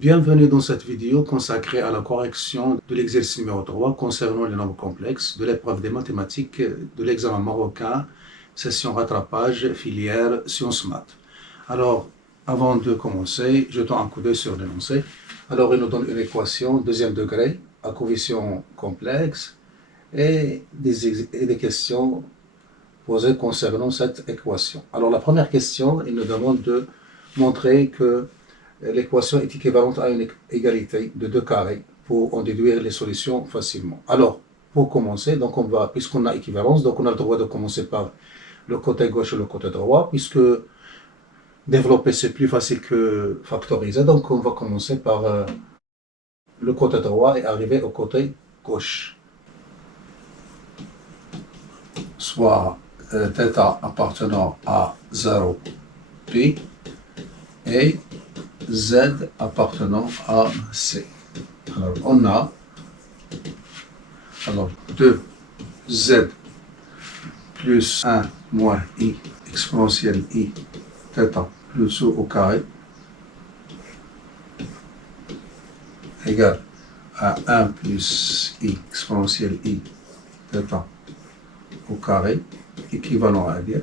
Bienvenue dans cette vidéo consacrée à la correction de l'exercice numéro 3 concernant les nombres complexes de l'épreuve des mathématiques de l'examen marocain, session rattrapage, filière sciences maths. Alors, avant de commencer, jetons un coup d'œil sur l'énoncé. Alors, il nous donne une équation deuxième degré à coefficient complexe et des questions posées concernant cette équation. Alors, la première question, il nous demande de montrer que l'équation est équivalente à une égalité de deux carrés pour en déduire les solutions facilement. Alors, pour commencer, donc puisqu'on a équivalence, donc on a le droit de commencer par le côté gauche et le côté droit, puisque développer c'est plus facile que factoriser, donc on va commencer par le côté droit et arriver au côté gauche. Soit θ appartenant à 0, pi, et Z appartenant à C. Alors, on a 2Z plus 1 moins I exponentielle I θ plus O au carré égale à 1 plus I exponentielle I θ au carré, équivalent à dire.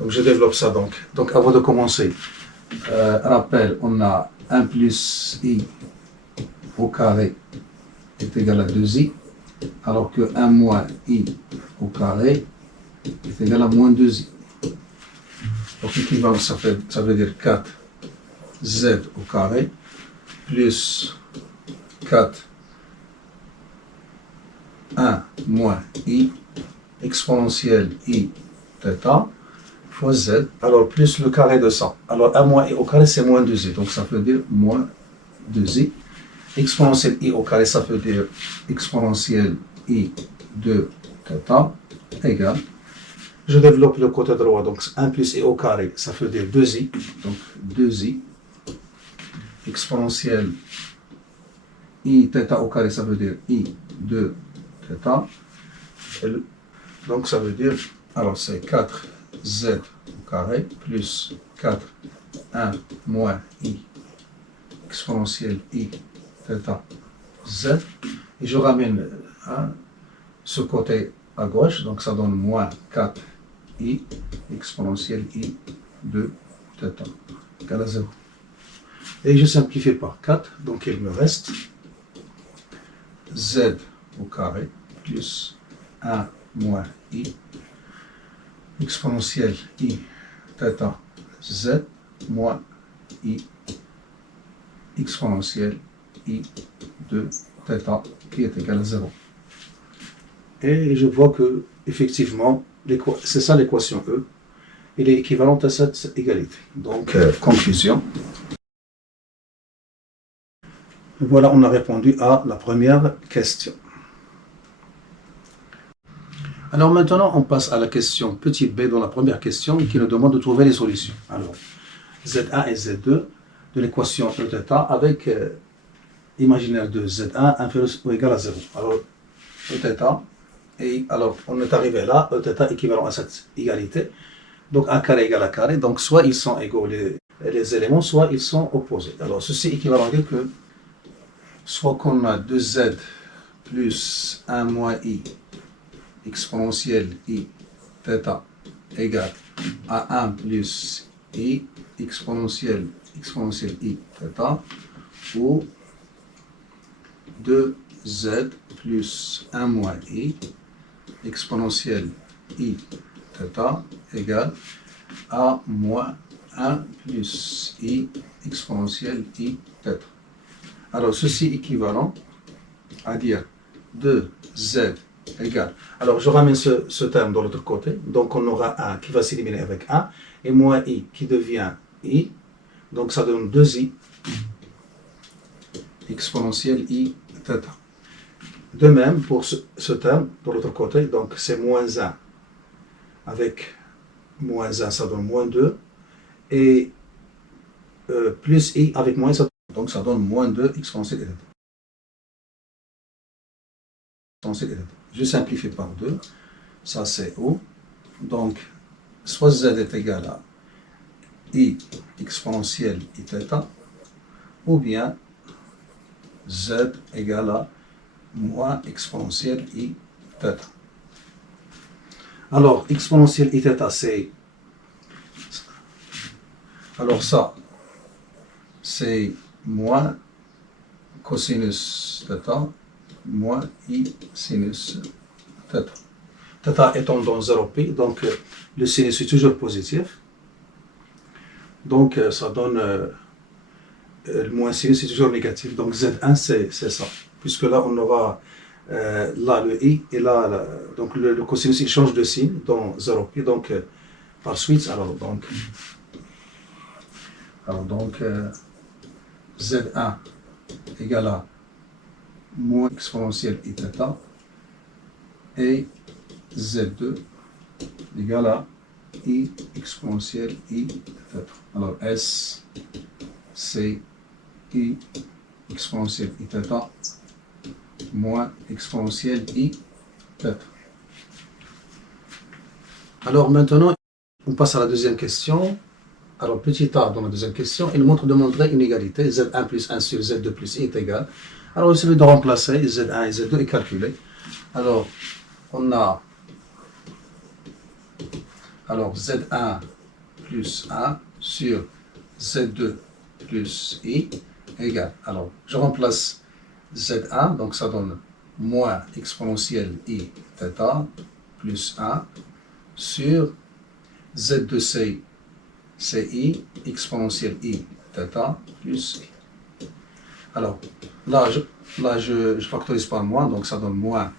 Donc, je développe ça donc. Donc, avant de commencer, rappel, on a 1 plus I au carré est égal à 2i, alors que 1 moins I au carré est égal à moins 2i. Donc l'équivalent, ça veut dire 4z au carré plus 4 1 moins I exponentielle I θ fois z, alors plus le carré de ça. Alors 1 moins I au carré, c'est moins 2i, donc ça veut dire moins 2i. Exponentielle I au carré, ça veut dire exponentielle I de θ égale. Je développe le côté droit, donc 1 plus I au carré, ça veut dire 2i, donc 2i. Exponentielle I θ au carré, ça veut dire I de θ. Donc ça veut dire, alors c'est 4z au carré plus 4 1 moins I exponentielle I θ z, et je ramène ce côté à gauche, donc ça donne moins 4i exponentielle I de θ égale à 0. Et je simplifie par 4, donc il me reste z au carré plus 1 moins I exponentielle I θ z moins I exponentielle I de θ qui est égal à 0. Et je vois que, effectivement, c'est ça l'équation E. Elle est équivalente à cette égalité. Donc, conclusion. Voilà, on a répondu à la première question. Alors maintenant, on passe à la question petit b dans la première question qui nous demande de trouver les solutions. Alors, Z1 et Z2 de l'équation Eθ avec imaginaire de Z1 inférieur ou égal à 0. Alors, Eθ, et alors on est arrivé là, Eθ équivalent à cette égalité. Donc, un carré égale à carré. Donc, soit ils sont égaux les éléments, soit ils sont opposés. Alors, ceci équivalent à dire que soit qu'on a 2z plus 1 moins I exponentielle I θ égale à 1 plus I exponentielle I θ, ou 2z plus 1 moins I exponentielle I θ égale à moins 1 plus I exponentielle I θ. Alors, ceci équivalent à dire 2z égale. Alors, je ramène ce terme de l'autre côté. Donc, on aura 1 qui va s'éliminer avec 1 et moins I qui devient I. Donc, ça donne 2i exponentielle I θ. De même, pour ce terme de l'autre côté, donc c'est moins 1 avec moins 1, ça donne moins 2. Et plus I avec moins 1, donc ça donne moins 2 exponentielle I θ. Je simplifie par 2, ça c'est O. Donc, soit Z est égal à I exponentielle I θ, ou bien Z égale à moins exponentielle I θ. Alors, exponentielle I θ, c'est... Alors ça, c'est moins cosinus θ moins I sinus θ. Θ étant dans 0π, donc le sinus est toujours positif. Donc ça donne le moins sinus est toujours négatif. Donc Z1 c'est ça. Puisque là on aura là le I et là donc le cosinus il change de signe dans 0π. Donc par suite, alors donc Z1 égale à moins exponentielle I θ et Z2 égale à I exponentielle I θ. Alors S, c'est I exponentielle I θ moins exponentielle I θ. Alors maintenant, on passe à la deuxième question. Alors petit a dans la deuxième question, il montre de montrer une égalité Z1 plus 1 sur Z2 plus I est égal. Alors il suffit de remplacer Z1 et Z2 et calculer. Alors on a Z1 plus 1 sur Z2 plus I égale. Alors je remplace Z1, donc ça donne moins exponentielle I θ plus 1 sur Z2 c'est I exponentielle I θ plus I. Alors là je factorise par moins, donc ça donne moins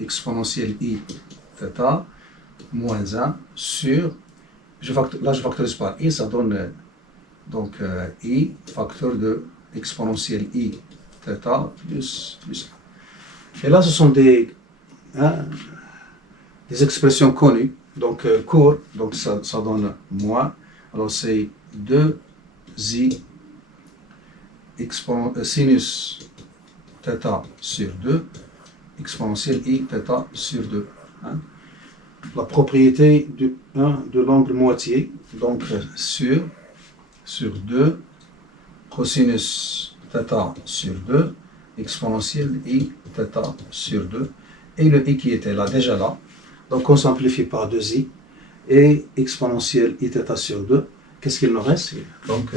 exponentielle I θ moins 1 sur, là je factorise par I, ça donne donc I facteur de exponentielle I θ plus 1. Et là ce sont des expressions connues, donc court, donc ça donne moins. Alors c'est 2i sinus θ sur 2 exponentielle I θ sur 2. La propriété de l'angle moitié, donc sur 2 cosinus θ sur 2 exponentielle I θ sur 2 et le I qui était là déjà là, donc on simplifie par 2i et exponentielle I θ sur 2. Qu'est-ce qu'il nous reste? Donc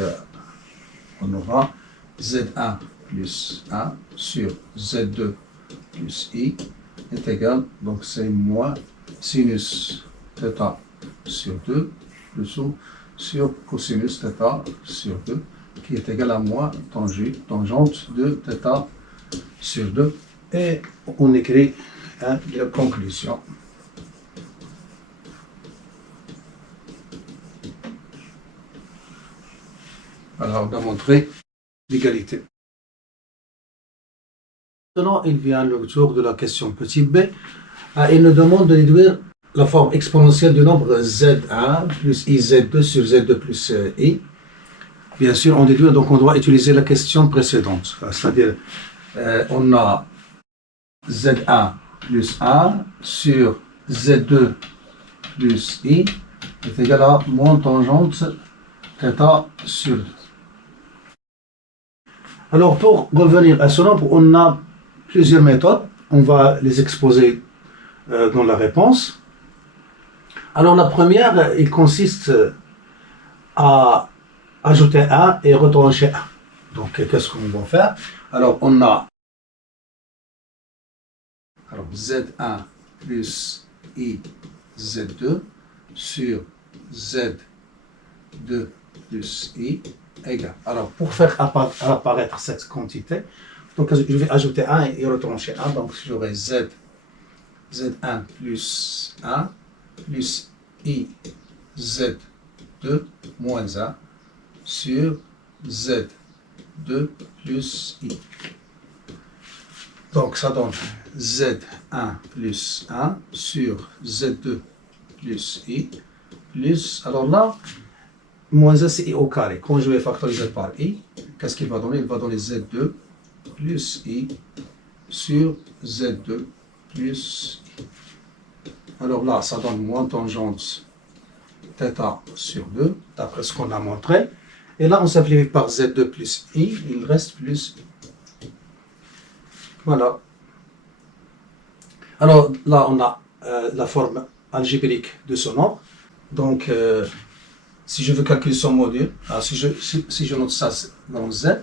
on aura Z1 plus 1 sur Z2 plus I est égal, donc c'est moins sinus θ sur 2 dessous sur cosinus θ sur 2 qui est égal à moins tangente de θ sur 2 et on écrit la conclusion. Alors on a montré l'égalité. Maintenant il vient le tour de la question petit b. Il nous demande de déduire la forme exponentielle du nombre Z1 plus IZ2 sur Z2 plus I. Bien sûr, on déduit, donc on doit utiliser la question précédente. C'est-à-dire, on a Z1 plus 1 sur Z2 plus I est égal à moins tangente θ sur 2. Alors, pour revenir à ce nombre, on a plusieurs méthodes. On va les exposer dans la réponse. Alors la première, il consiste à ajouter 1 et retrancher 1. Donc qu'est-ce qu'on va faire? Alors on a Z1 plus I Z2 sur Z2 plus I égale. Alors pour faire apparaître cette quantité, donc je vais ajouter 1 et retrancher 1. Donc j'aurai Z1 plus 1 plus I Z2 moins 1 sur Z2 plus I. Donc ça donne Z1 plus 1 sur Z2 plus I plus, alors là, moins 1 c'est I au carré. Quand je vais factoriser par I, qu'est-ce qu'il va donner? Il va donner Z2 plus I sur Z2 plus I. Alors là, ça donne moins tangente θ sur 2, d'après ce qu'on a montré. Et là, on simplifie par Z2 plus I, il reste plus I. Voilà. Alors là, on a la forme algébrique de ce nombre. Donc, si je veux calculer son module, alors si je note ça grand Z,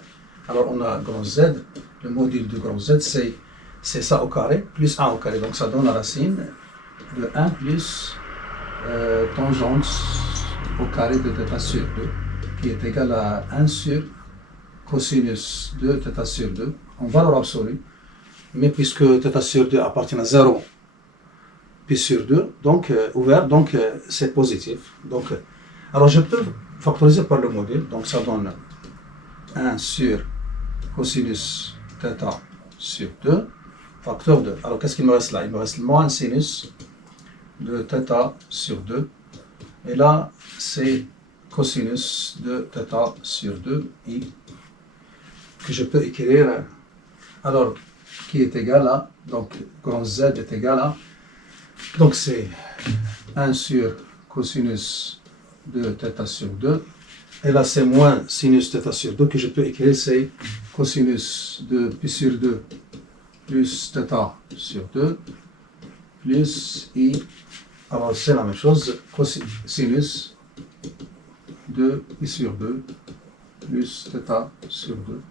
alors on a grand Z, le module de grand Z, c'est ça au carré, plus 1 au carré. Donc ça donne la racine de 1 plus tangente au carré de θ sur 2, qui est égal à 1 sur cosinus de θ sur 2, en valeur absolue. Mais puisque θ sur 2 appartient à 0, pi sur 2, donc ouvert, donc c'est positif. Donc, alors je peux factoriser par le module, donc ça donne 1 sur cosinus θ sur 2, facteur 2. Alors qu'est-ce qu'il me reste là? Il me reste moins sinus de θ sur 2. Et là, c'est cosinus de θ sur 2 i, que je peux écrire, alors, qui est égal à, donc grand Z est égal à, donc c'est 1 sur cosinus de θ sur 2. Et là, c'est moins sinus θ sur 2 que je peux écrire, c'est cosinus de pi sur 2 plus θ sur 2 plus i. Alors, c'est la même chose, cosinus de pi sur 2 plus θ sur 2,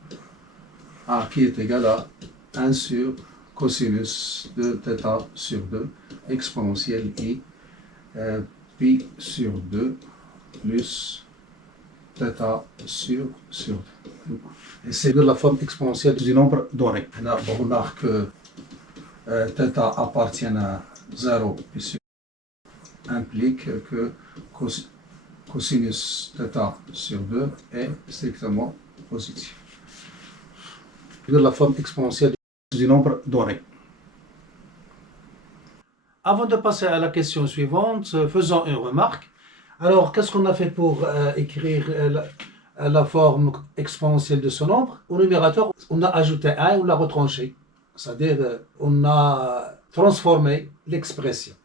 qui est égal à 1 sur cosinus de θ sur 2 exponentielle i pi sur 2 plus θ sur 2. Et c'est de la forme exponentielle du nombre donné. Là, on remarque que θ appartient à 0 pi sur 2 implique que cosinus θ sur 2 est strictement positif. De la forme exponentielle du nombre donné. Avant de passer à la question suivante, faisons une remarque. Alors, qu'est-ce qu'on a fait pour écrire la forme exponentielle de ce nombre? Au numérateur, on a ajouté 1 et on l'a retranché. C'est-à-dire, on a transformé l'expression.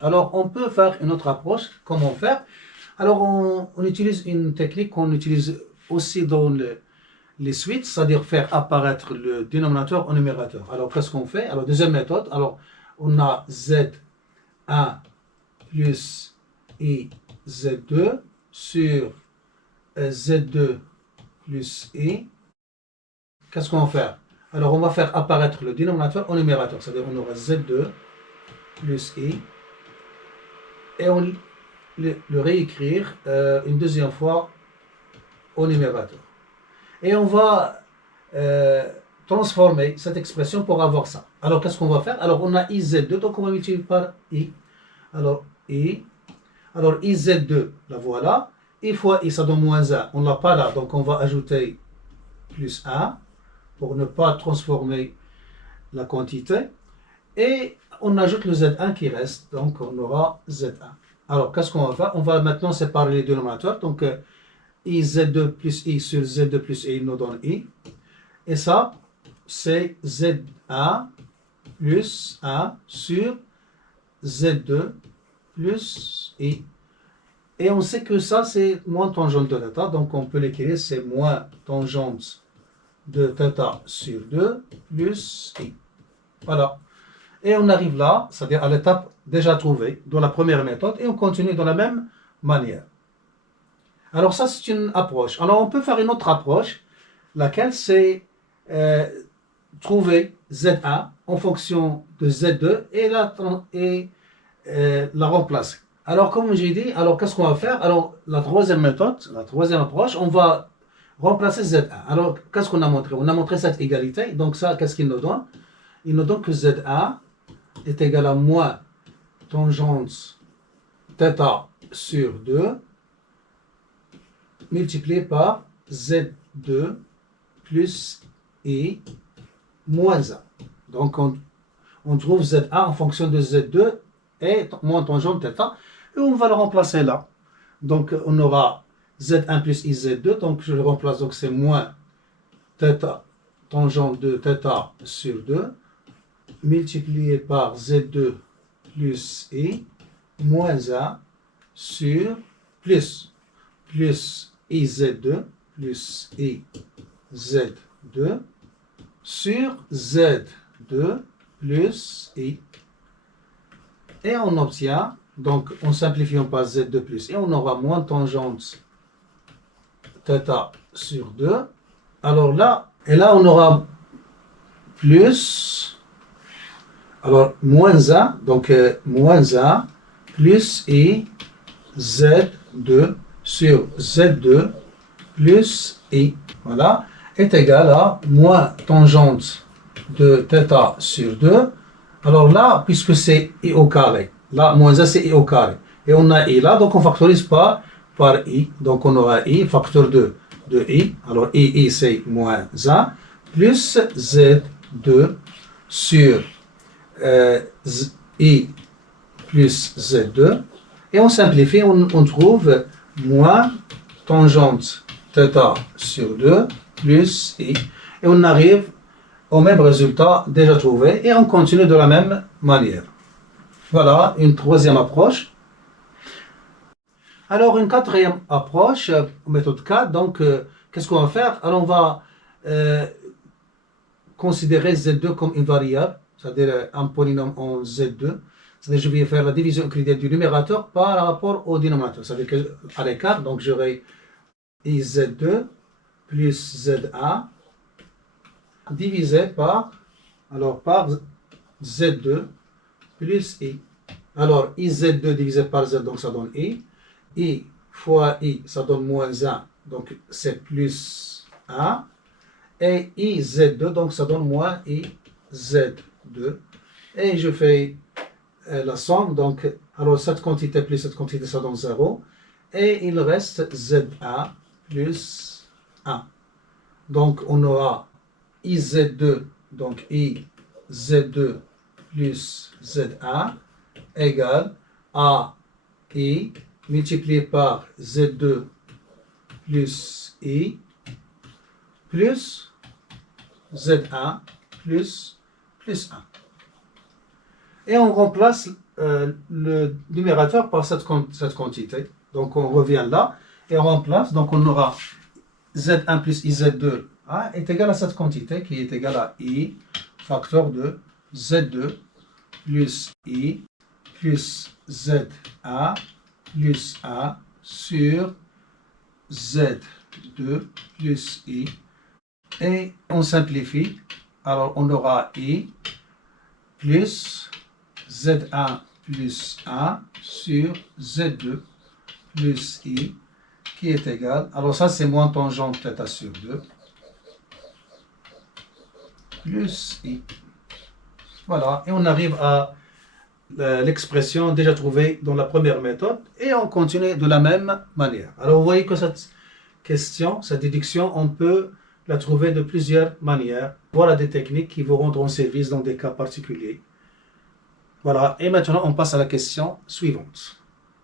Alors, on peut faire une autre approche. Comment faire? Alors, on utilise une technique qu'on utilise aussi dans les suites, c'est-à-dire faire apparaître le dénominateur au numérateur. Alors, qu'est-ce qu'on fait? Alors, deuxième méthode, alors, on a Z1 plus I Z2 sur Z2 plus I. Qu'est-ce qu'on va faire? Alors, on va faire apparaître le dénominateur au numérateur, c'est-à-dire on aura Z2 plus I et on le réécrire une deuxième fois au numérateur. Et on va transformer cette expression pour avoir ça. Alors, qu'est-ce qu'on va faire? Alors, on a IZ2, donc on va multiplier par I. Alors, I. Alors, IZ2, la voilà. I fois I, ça donne moins 1. On ne l'a pas là, donc on va ajouter plus 1 pour ne pas transformer la quantité. Et on ajoute le Z1 qui reste, donc on aura Z1. Alors, qu'est-ce qu'on va faire? On va maintenant séparer les dénominateurs. Donc, IZ2 plus I sur Z2 plus I nous donne I. Et ça, c'est Z1 plus 1 sur Z2 plus I. Et on sait que ça, c'est moins tangente de θ. Donc, on peut l'écrire, c'est moins tangente de θ sur 2 plus I. Voilà. Et on arrive là, c'est-à-dire à l'étape déjà trouvée dans la première méthode, et on continue de la même manière. Alors ça, c'est une approche. Alors on peut faire une autre approche, laquelle c'est trouver Z1 en fonction de Z2 et la remplacer. Alors comme j'ai dit, alors qu'est-ce qu'on va faire? Alors la troisième méthode, la troisième approche, on va remplacer Z1. Alors qu'est-ce qu'on a montré? On a montré cette égalité. Donc ça, qu'est-ce qu'il nous donne? Il nous donne que Z1 est égal à moins tangente θ sur 2 multiplié par Z2 plus I moins 1. Donc on trouve Z1 en fonction de Z2 et moins tangente θ, et on va le remplacer là. Donc on aura Z1 plus IZ2, donc je le remplace, donc c'est moins θ tangente de θ sur 2 multiplié par Z2 plus I moins 1 sur plus IZ2 plus IZ2 sur Z2 plus I. Et on obtient, donc en simplifiant par Z2 plus I, on aura moins tangente θ sur 2. Alors là, et là on aura plus, alors moins 1, donc moins 1 plus I Z2 sur Z2 plus I, voilà, est égal à moins tangente de θ sur 2. Alors là, puisque c'est I au carré, là, moins 1 c'est I au carré, et on a I là, donc on factorise par I, donc on aura I, facteur de I, alors I c'est moins 1, plus Z2 sur I plus Z2, et on simplifie, on trouve moins tangente θ sur 2 plus I, et on arrive au même résultat déjà trouvé, et on continue de la même manière. Voilà une troisième approche. Alors une quatrième approche, méthode 4, donc qu'est-ce qu'on va faire? Alors on va considérer Z2 comme une variable, c'est-à-dire un polynôme en Z2. C'est-à-dire je vais faire la division euclidienne du numérateur par rapport au dénominateur. C'est-à-dire qu'à l'écart, donc j'aurai IZ2 plus ZA divisé par Z2 plus I. Alors IZ2 divisé par Z, donc ça donne I. I fois I, ça donne moins 1, donc c'est plus 1. Et IZ2, donc ça donne moins IZ2. Et je fais la somme, donc alors cette quantité plus cette quantité, ça donne 0. Et il reste ZA plus 1. Donc on aura IZ2, donc IZ2 plus ZA égale à I multiplié par Z2 plus I plus Z1 plus 1. Et on remplace le numérateur par cette quantité. Donc on revient là et on remplace. Donc on aura Z1 plus IZ2 est égal à cette quantité qui est égale à I facteur de Z2 plus I plus ZA plus A sur Z2 plus I. Et on simplifie. Alors on aura I plus Z1 plus 1 sur Z2 plus I qui est égal. Alors ça c'est moins tangente θ sur 2 plus I. Voilà. Et on arrive à l'expression déjà trouvée dans la première méthode. Et on continue de la même manière. Alors vous voyez que cette question, cette déduction, on peut la trouver de plusieurs manières. Voilà des techniques qui vous rendront service dans des cas particuliers. Voilà, et maintenant on passe à la question suivante.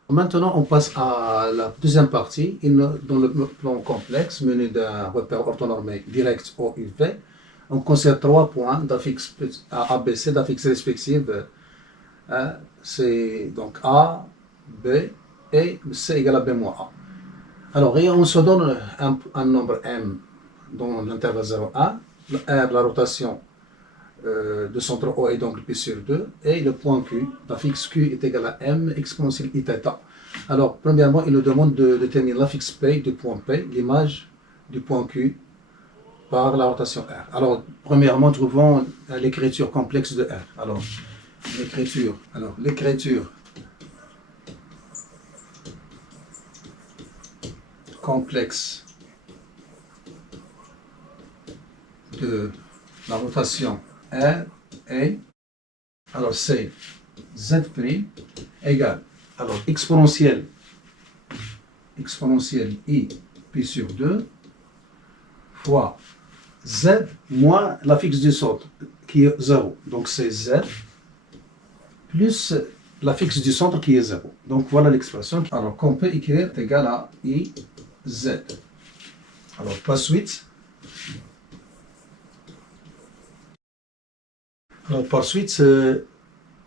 Maintenant on passe à la deuxième partie, dans le plan complexe, menu d'un repère orthonormé direct OUV. On considère 3 points d'affixes ABC, d'affixes respectives. C'est donc A, B et C égale à B moins A. Alors, et on se donne un nombre M dans l'intervalle 0, 1, R, la rotation de centre O est donc P sur 2, et le point Q, l'affixe Q est égal à M exponentielle Iθ. Alors, premièrement, il nous demande de déterminer l'affixe P du point P, l'image du point Q par la rotation R. Alors, premièrement, trouvons l'écriture complexe de R. Alors, l'écriture complexe de la rotation R est, alors c'est Z' égale, alors exponentielle I pi sur 2 fois Z moins l'affixe du centre qui est 0. Donc c'est Z plus l'affixe du centre qui est 0. Donc voilà l'expression. Alors qu'on peut écrire est égal à IZ. Alors par suite,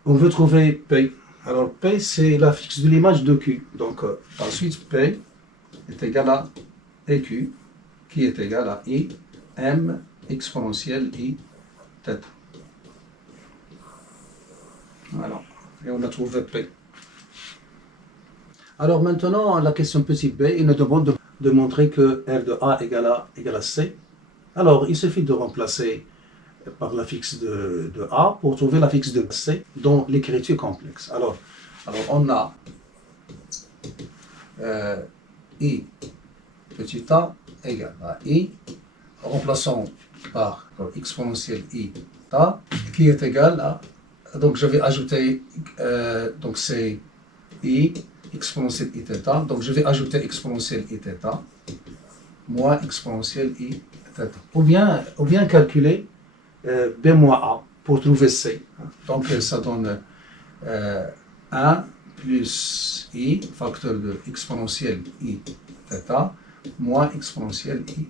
on veut trouver P. Alors P c'est l'affixe de l'image de Q. Donc ensuite P est égal à EQ qui est égal à I M exponentielle I θ. Voilà, et on a trouvé P. Alors maintenant, la question petit b, il nous demande de montrer que R de A égale à C. Alors, il suffit de remplacer par la fixe de A pour trouver la fixe de C dans l'écriture complexe. Alors on a I petit a égale à I, remplaçons par exponentielle I θ, qui est égal à, donc je vais ajouter, donc c'est I exponentielle I θ, donc je vais ajouter exponentielle I θ, moins exponentielle I θ. Ou bien calculer B moins A pour trouver C. Donc ça donne 1 plus I, facteur de exponentielle I θ, moins exponentielle I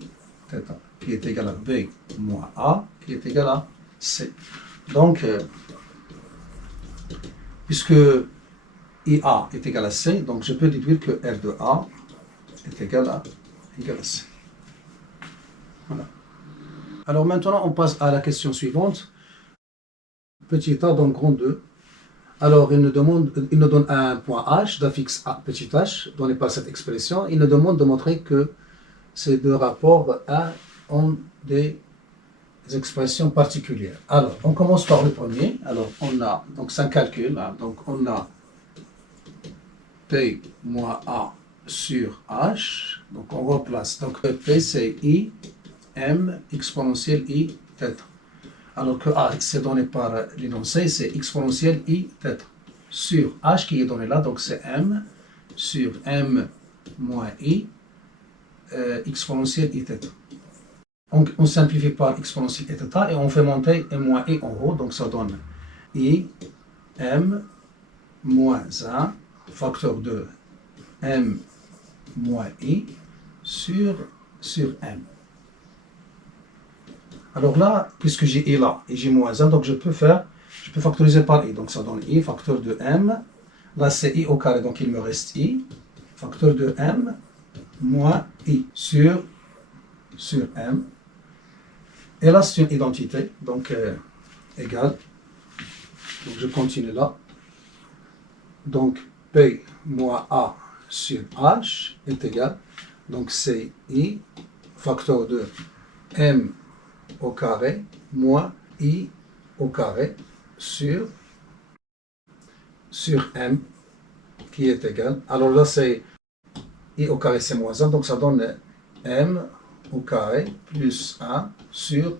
θ, qui est égal à B moins A, qui est égal à C. Donc, puisque IA est égal à C, donc je peux déduire que R de A est égal à C. Voilà. Alors maintenant, on passe à la question suivante. Petit a, donc grand 2. Alors, il nous donne un point H d'affixe A petit h donné par cette expression. Il nous demande de montrer que ces deux rapports A ont des expressions particulières. Alors, on commence par le premier. Alors, on a, donc c'est un calcul, hein, donc on a P moins A sur H. Donc, on remplace. Donc, P, c'est I, M, exponentielle I, θ. Alors que A, c'est donné par l'énoncé, c'est exponentielle I, θ. Sur H qui est donné là, donc c'est M, sur M moins I, exponentielle I, θ. On simplifie par exponentielle I, θ, et on fait monter M moins I en haut, donc ça donne I, M, moins 1, facteur de M moins I, sur M. Alors là, puisque j'ai I là et j'ai moins 1, donc je peux factoriser par I. Donc ça donne I, facteur de M. Là, c'est I au carré, donc il me reste I, facteur de M, moins I, sur M. Et là, c'est une identité, donc égale. Donc je continue là. Donc P moins A sur H est égal. Donc c'est I, facteur de M au carré, moins I au carré sur M, qui est égal. Alors là, c'est I au carré, c'est moins 1, donc ça donne M au carré plus 1 sur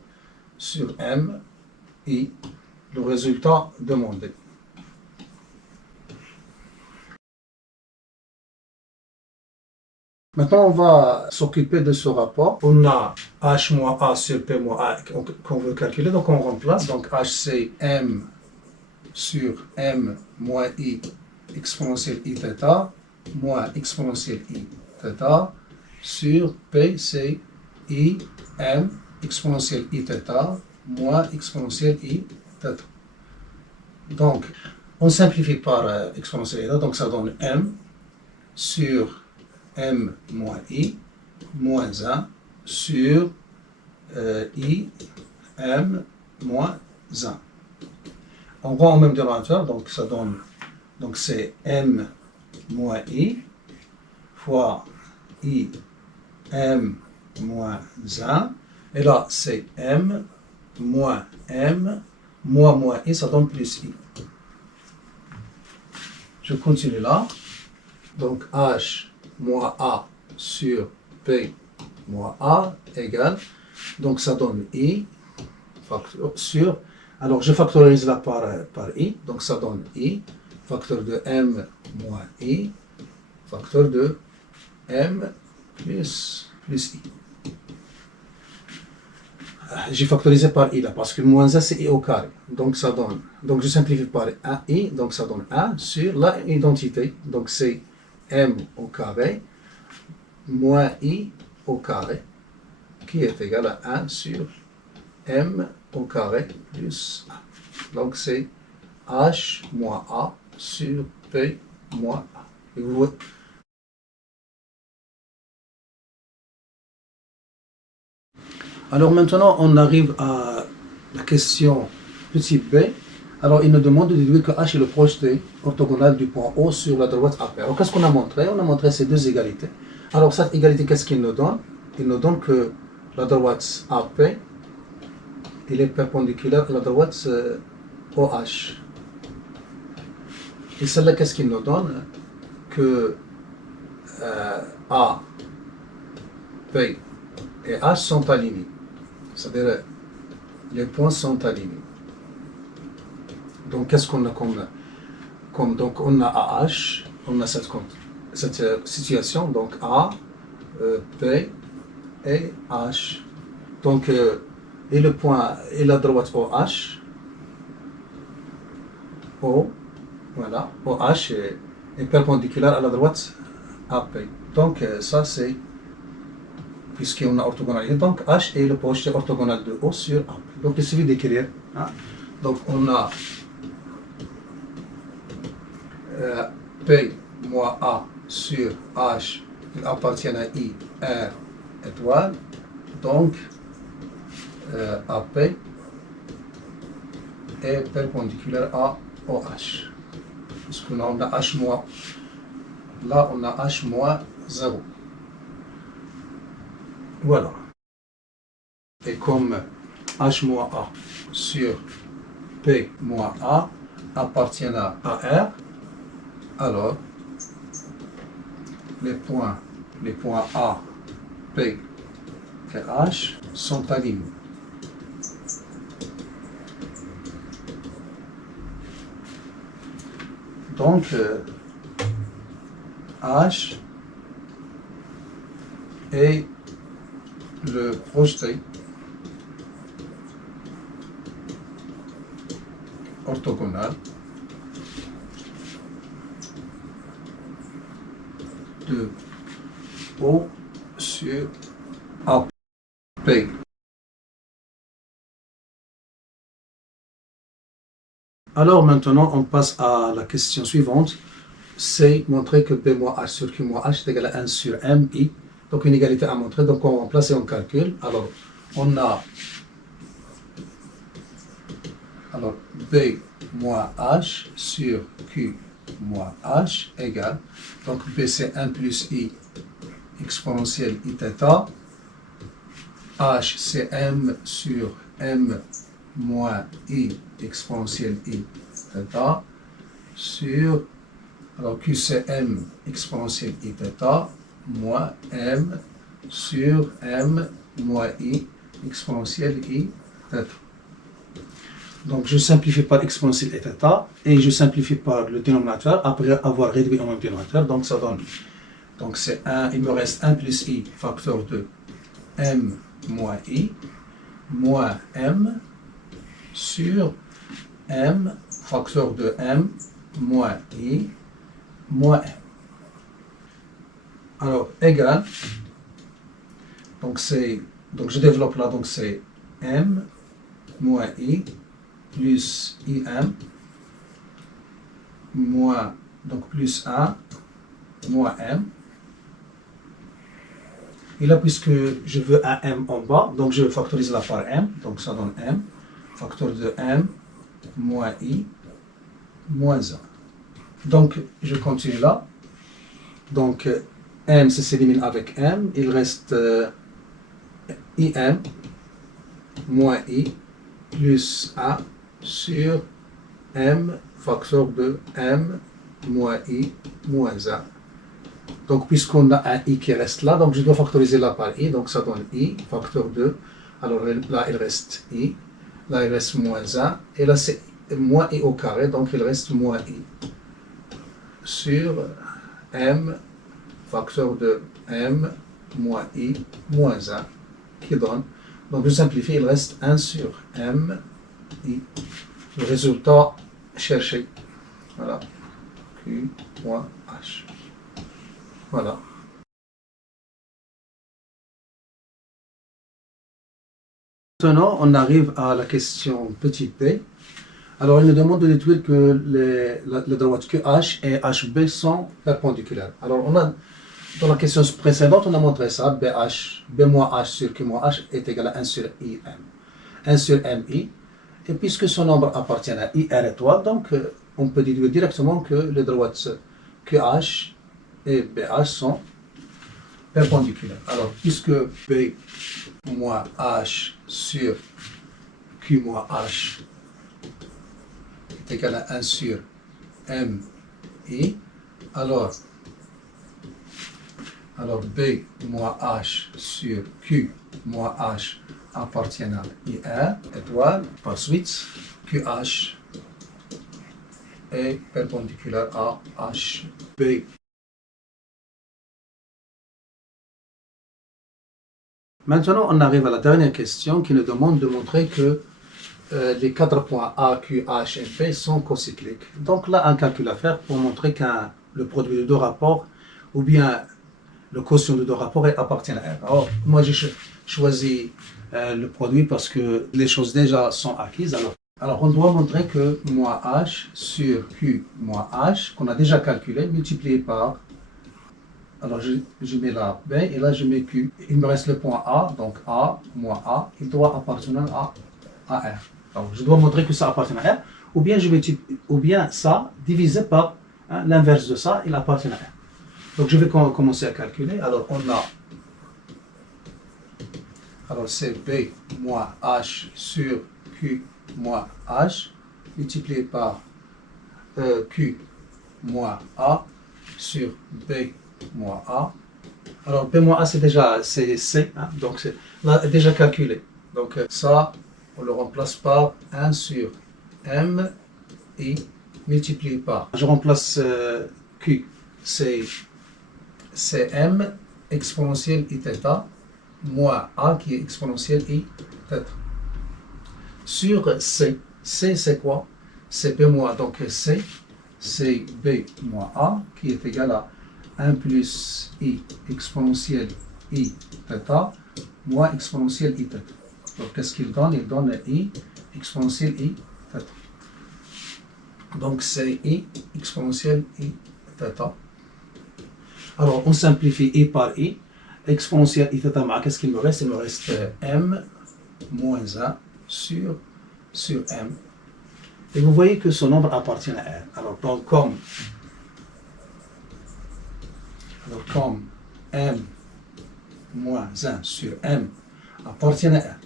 M, I, le résultat demandé. Maintenant, on va s'occuper de ce rapport. On a H moins A sur P moins A qu'on veut calculer, donc on remplace. Donc H, c'est M sur M moins I exponentielle I θ, moins exponentielle I θ, sur P, c'est I, M exponentielle I θ, moins exponentielle I θ. Donc, on simplifie par exponentielle I θ, donc ça donne M sur M moins I, moins 1, sur I, M, moins 1. On rend au même dénominateur, donc ça donne, donc c'est M moins I, fois I, M, moins 1, et là c'est M, moins I, ça donne plus I. Je continue là, donc H, moins A sur P moins A égale, donc ça donne I sur, alors je factorise là par I, donc ça donne I, facteur de M moins I, facteur de M plus I. J'ai factorisé par I là, parce que moins 1 c'est I au carré, donc ça donne, donc je simplifie par 1 I, donc ça donne 1 sur la identité, donc c'est M au carré moins I au carré, qui est égal à 1 sur M au carré plus 1. Donc c'est H moins A sur P moins A. Et vous voyez, Alors maintenant, on arrive à la question petit b. Alors, il nous demande de déduire que H est le projeté orthogonal du point O sur la droite AP. Alors, qu'est-ce qu'on a montré? On a montré ces deux égalités. Alors, cette égalité, qu'est-ce qu'il nous donne? Il nous donne que la droite AP, il est perpendiculaire à la droite OH. Et celle-là, qu'est-ce qu'il nous donne? Que A, P et H sont alignés. C'est-à-dire, les points sont alignés. Donc, qu'est-ce qu'on a comme donc, on a AH, on a cette situation, donc A, P et H. Donc, et le point, et la droite OH, O, voilà, OH est perpendiculaire à la droite AP. Donc, ça c'est, puisqu'on a orthogonalité, donc H est le projeté orthogonal de O sur AP. Donc, il suffit d'écrire. Hein. Donc, on a P moins A sur H, il appartient à I, R, étoile. Donc, AP est perpendiculaire à OH. Parce que là, on a H moins. Là, on a H moins 0. Voilà. Et comme H moins A sur P moins A appartient à R, alors les points A, P et H sont alignés. Donc, H est le projeté orthogonal de O sur AP. Alors maintenant, on passe à la question suivante. C'est montrer que P moins H sur Q moins H est égal à 1 sur MI. Donc une égalité à montrer. Donc on remplace et on calcule. Alors on a B moins H sur Q moins H égale. Donc B c'est 1 plus I exponentielle I θ. H c'est M sur M moins I exponentielle I θ sur, alors Q c'est M exponentielle I θ moins M sur M moins I exponentielle I θ. Donc je simplifie par exponentielle I θ et je simplifie par le dénominateur après avoir réduit en même dénominateur. Donc ça donne, donc c'est 1, il me reste 1 plus I facteur de M moins I moins M sur M facteur de M moins I moins M. Alors égal, donc je développe là, donc c'est M moins I plus IM moins, donc plus 1 moins M. Et là, puisque je veux un M en bas, donc je factorise là par M, donc ça donne M, facteur de M moins I moins 1. Donc je continue là, donc M s'élimine avec M, il reste IM moins I plus 1 sur M facteur de M moins I moins 1. Donc, puisqu'on a un I qui reste là, donc je dois factoriser là par I, donc ça donne I, facteur 2. Alors là, il reste I, là, il reste moins 1, et là, c'est moins I au carré, donc il reste moins I sur M, facteur de M, moins I, moins 1, qui donne, donc je simplifie, il reste 1 sur M, I. Le résultat cherché, voilà, Q, moins H. Voilà. Maintenant, on arrive à la question petit p. Alors, il nous demande de déduire que la droite QH et HB sont perpendiculaires. Alors, Dans la question précédente, on a montré ça, BH, B moins H sur Q moins H est égal à 1 sur IM. 1 sur MI. Et puisque ce nombre appartient à IR étoile, donc on peut déduire directement que les droites QH et BH sont perpendiculaires. Alors, puisque B moins H sur Q moins H est égal à 1 sur MI, alors B moins H sur Q moins H appartient à IR étoile. Par suite, QH est perpendiculaire à HB. Maintenant, on arrive à la dernière question qui nous demande de montrer que les 4 points A, Q, H et P sont cocycliques. Donc là, un calcul à faire pour montrer que le produit de deux rapports ou bien le quotient de deux rapports appartient à R. Alors, moi, j'ai choisi le produit parce que les choses déjà sont acquises. Alors, on doit montrer que moins H sur Q moins H, qu'on a déjà calculé, multiplié par... Alors, je mets là B et là, je mets Q. Il me reste le point A, donc A moins A, il doit appartenir à R. Donc, je dois montrer que ça appartient à R, ou bien ça divisé par l'inverse de ça, il appartient à R. Donc, je vais commencer à calculer. Alors, on a... Alors, c'est B moins H sur Q moins H multiplié par Q moins A sur B moins A. Alors, B moins A, c'est C, donc c'est là, déjà calculé. Donc, ça, on le remplace par 1 sur M I multiplié par... Je remplace Q, c'est M exponentielle I θ moins A qui est exponentielle I θ. Sur C, C c'est quoi? C'est B moins, donc C, c'est B moins A qui est égal à 1 plus I exponentielle I θ moins exponentielle I θ. Donc qu'est-ce qu'il donne? Il donne I exponentielle I θ. Donc c'est I exponentielle I θ. Alors on simplifie I par I. Exponentielle I θ, qu'est-ce qu'il me reste? Il me reste M moins 1 sur M. Et vous voyez que ce nombre appartient à R. Alors, comme M moins 1 sur M appartient à R.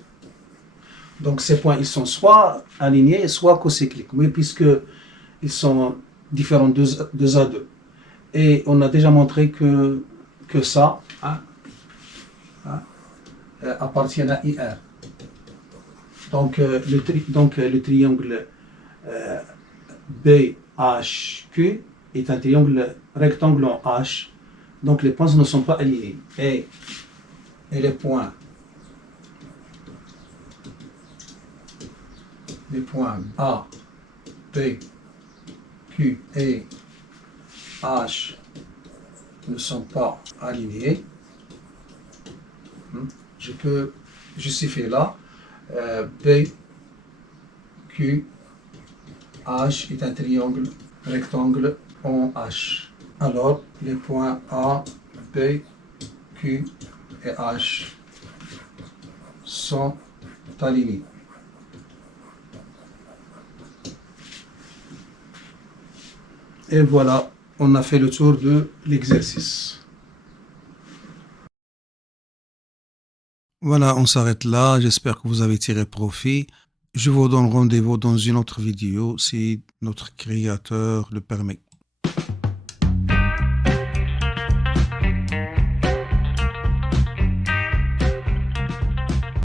Donc, ces points, ils sont soit alignés, soit cocycliques. Oui, puisqu'ils sont différents 2 à 2. Et on a déjà montré que ça appartient à IR. Donc, le triangle BHQ est un triangle rectangle en H. Donc, les points ne sont pas alignés. Et les points A, B, Q et H ne sont pas alignés. Je peux justifier là. B, Q, H est un triangle rectangle en H. Alors, les points A, B, Q et H sont alignés. Et voilà, on a fait le tour de l'exercice. Voilà, on s'arrête là. J'espère que vous avez tiré profit. Je vous donne rendez-vous dans une autre vidéo si notre créateur le permet.